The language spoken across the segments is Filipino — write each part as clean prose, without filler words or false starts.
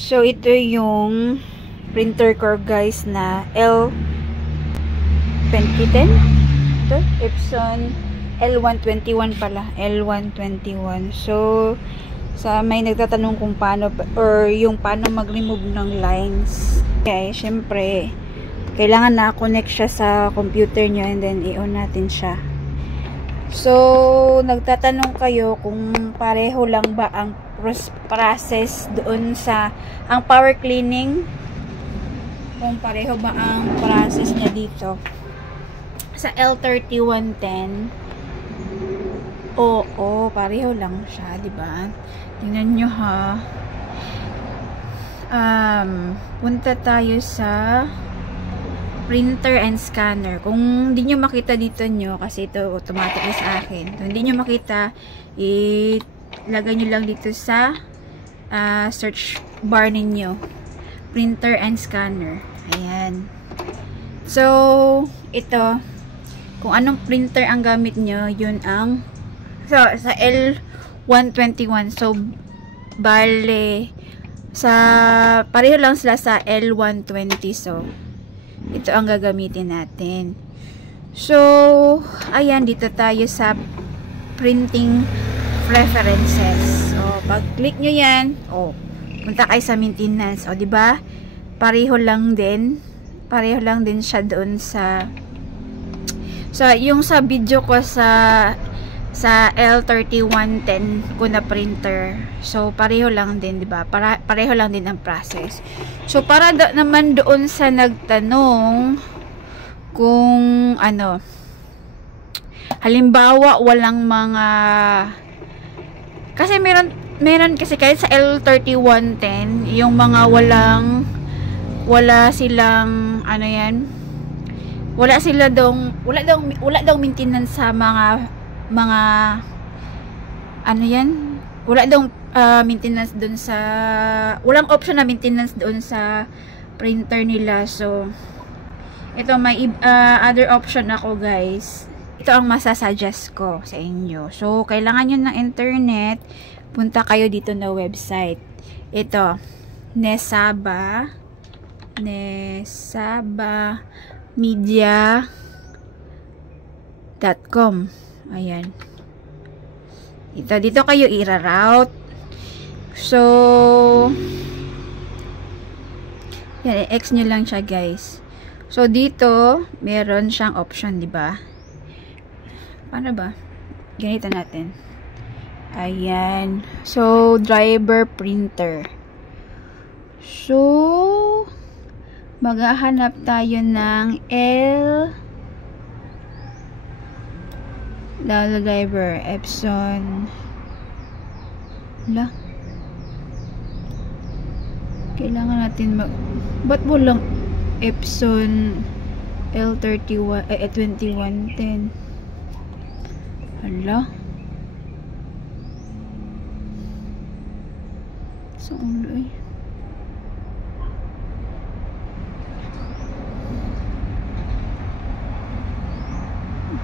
So, ito yung printer ko guys na L2010. Ito, Epson L121 pala. L121. So, sa may nagtatanong kung paano or yung paano mag-remove ng lines. Okay, syempre, kailangan na-connect siya sa computer nyo and then i-on natin siya. So, nagtatanong kayo kung pareho lang ba ang process doon sa ang power cleaning, kung pareho ba ang process niya dito sa L3110. Oo, pareho lang siya, diba? Tingnan nyo ha. Punta tayo sa printer and scanner. Kung hindi nyo makita dito nyo, kasi ito automatic na sa akin. Kung hindi nyo makita, ilagay nyo lang dito sa search bar ninyo. Printer and scanner. Ayan. So, ito, kung anong printer ang gamit nyo, yun ang sa L121. So, bale, pareho lang sila sa L120. So, ito ang gagamitin natin. So, ayan, dito tayo sa printing preferences. So, pag-click nyo yan, punta kayo sa maintenance. O, diba? Pareho lang din siya doon sa yung sa video ko sa L3110 ko na printer. So, pareho lang din, diba? Pareho lang din ang process. So, para naman doon sa nagtanong kung ano, halimbawa, walang mga, kasi meron kasi kahit sa L3110, yung mga wala silang, ano yan, wala daw maintenance sa mga ano yan, wala daw maintenance doon sa, walang option na maintenance doon sa printer nila. So, ito may other option ako guys. Ito ang masasuggest ko sa inyo. So, kailangan nyo ng internet, punta kayo dito na website. Ito, nesabamedia.com. Ayan. Dito kayo i-route. So, yan, i-X nyo lang siya guys. So, dito, meron siyang option, diba? Paano ba? Ganito natin. Ayan. So, driver printer. So, maghahanap tayo ng driver, Epson. Kailangan natin ba't mo lang Epson L2110? Hala. So, uloy.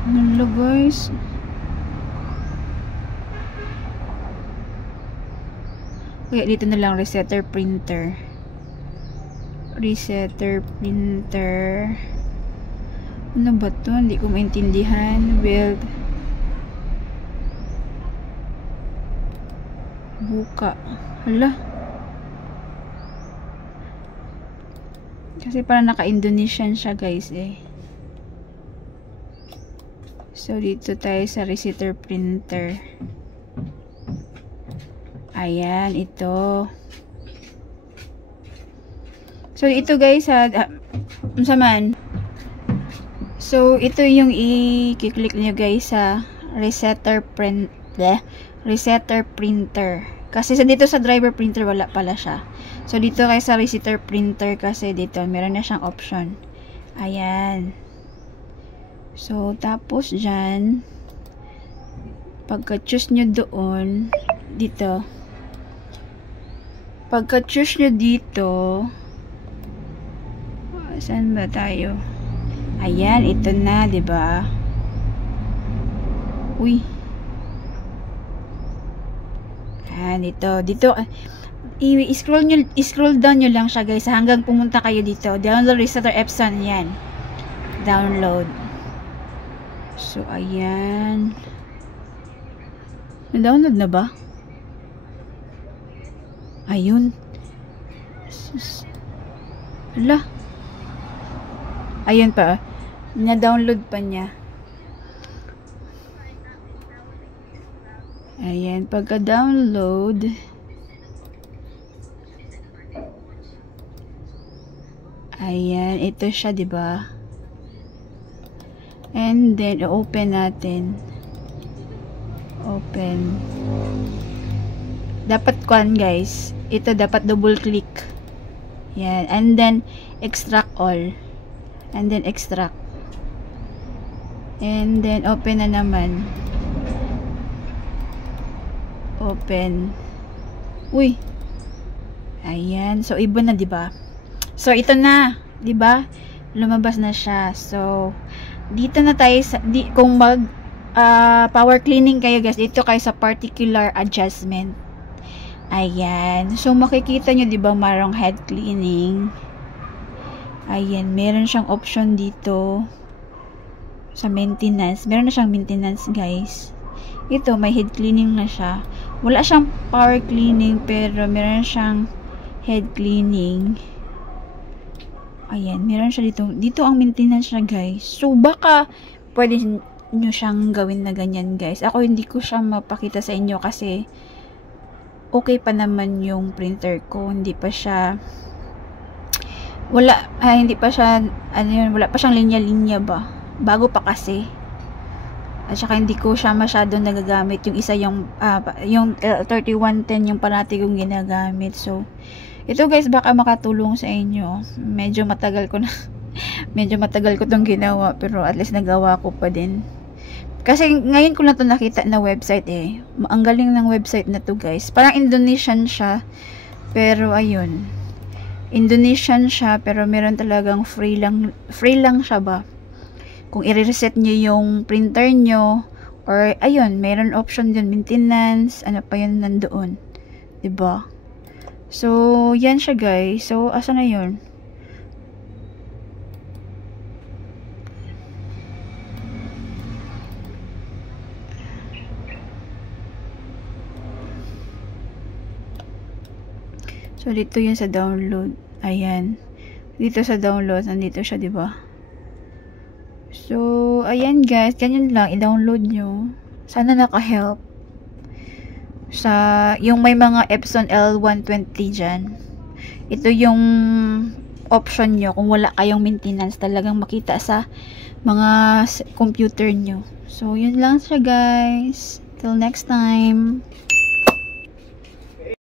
Hala guys. Kaya dito na lang resetter printer. Ano ba to? Hindi ko maintindihan. Build. Buka. Hala. Kasi parang naka-Indonesian siya guys eh. So, dito tayo sa resetter printer. Ayan, ito. So, ito guys ha. So, ito yung i-click nyo guys sa resetter printer. Kasi dito sa driver printer wala pala siya. So, dito kayo sa resetter printer kasi dito meron na siyang option. Ayan. So, tapos dyan, pagka-choose nyo doon, dito, pagka-choose nyo dito, saan ba tayo? Ayan, ito na, diba? Uy. Ayan, dito, i-scroll down nyo lang siya guys hanggang pumunta kayo dito. Download Restarter Epson, yan. Download. So, ayan. Na-download na ba? Ayun. Hala. Ayun pa. Na-download pa niya. Ayan. Pagka-download, ayan. Ito siya, diba? And then, open natin. Open. Dapat guys. Ito dapat double click. Yan. And then, extract all. And then, extract. And then, open na naman. Open. Uy. Ayan. So, iba na, diba? So, ito na. Diba? Lumabas na siya. So, dito na tayo sa, kung power cleaning kayo guys, dito kayo sa particular adjustment. Ayan. So, makikita nyo, diba, marong head cleaning. Ayan. Meron siyang option dito sa maintenance. Meron na siyang maintenance, guys. Ito, may head cleaning na siya. Wala siyang power cleaning, pero meron siyang head cleaning. Ayan. Meron siya dito. Dito ang maintenance siya, guys. So, baka pwede nyo siyang gawin na ganyan, guys. Ako, hindi ko siya mapakita sa inyo kasi okay pa naman yung printer ko. Hindi pa siya hindi pa siya wala pa siyang linya-linya ba. Bago pa kasi. At saka hindi ko siya masyado nagagamit. Yung isa yung 3110 yung parati kong ginagamit. So, ito guys, baka makatulong sa inyo. Medyo matagal ko tong ginawa, pero at least nagawa ko pa din. Kasi ngayon ko na to nakita na website eh. Ang galing ng website na to guys. Parang Indonesian siya. Pero ayun. Indonesian siya pero meron talagang free lang siya ba. Kung i-reset nyo yung printer nyo or ayun, meron option din maintenance, ano pa yun nandoon. 'Di ba? So, yan siya guys. So, asa na yun? So, dito yun sa download. Ayan. Dito sa download, nandito siya, diba? So, ayan guys. Ganyan lang. I-download nyo. Sana naka-help. Yung may mga Epson L120 dyan. Ito yung option nyo. Kung wala kayong maintenance, talagang makita sa mga computer nyo. So, yun lang siya guys. Till next time.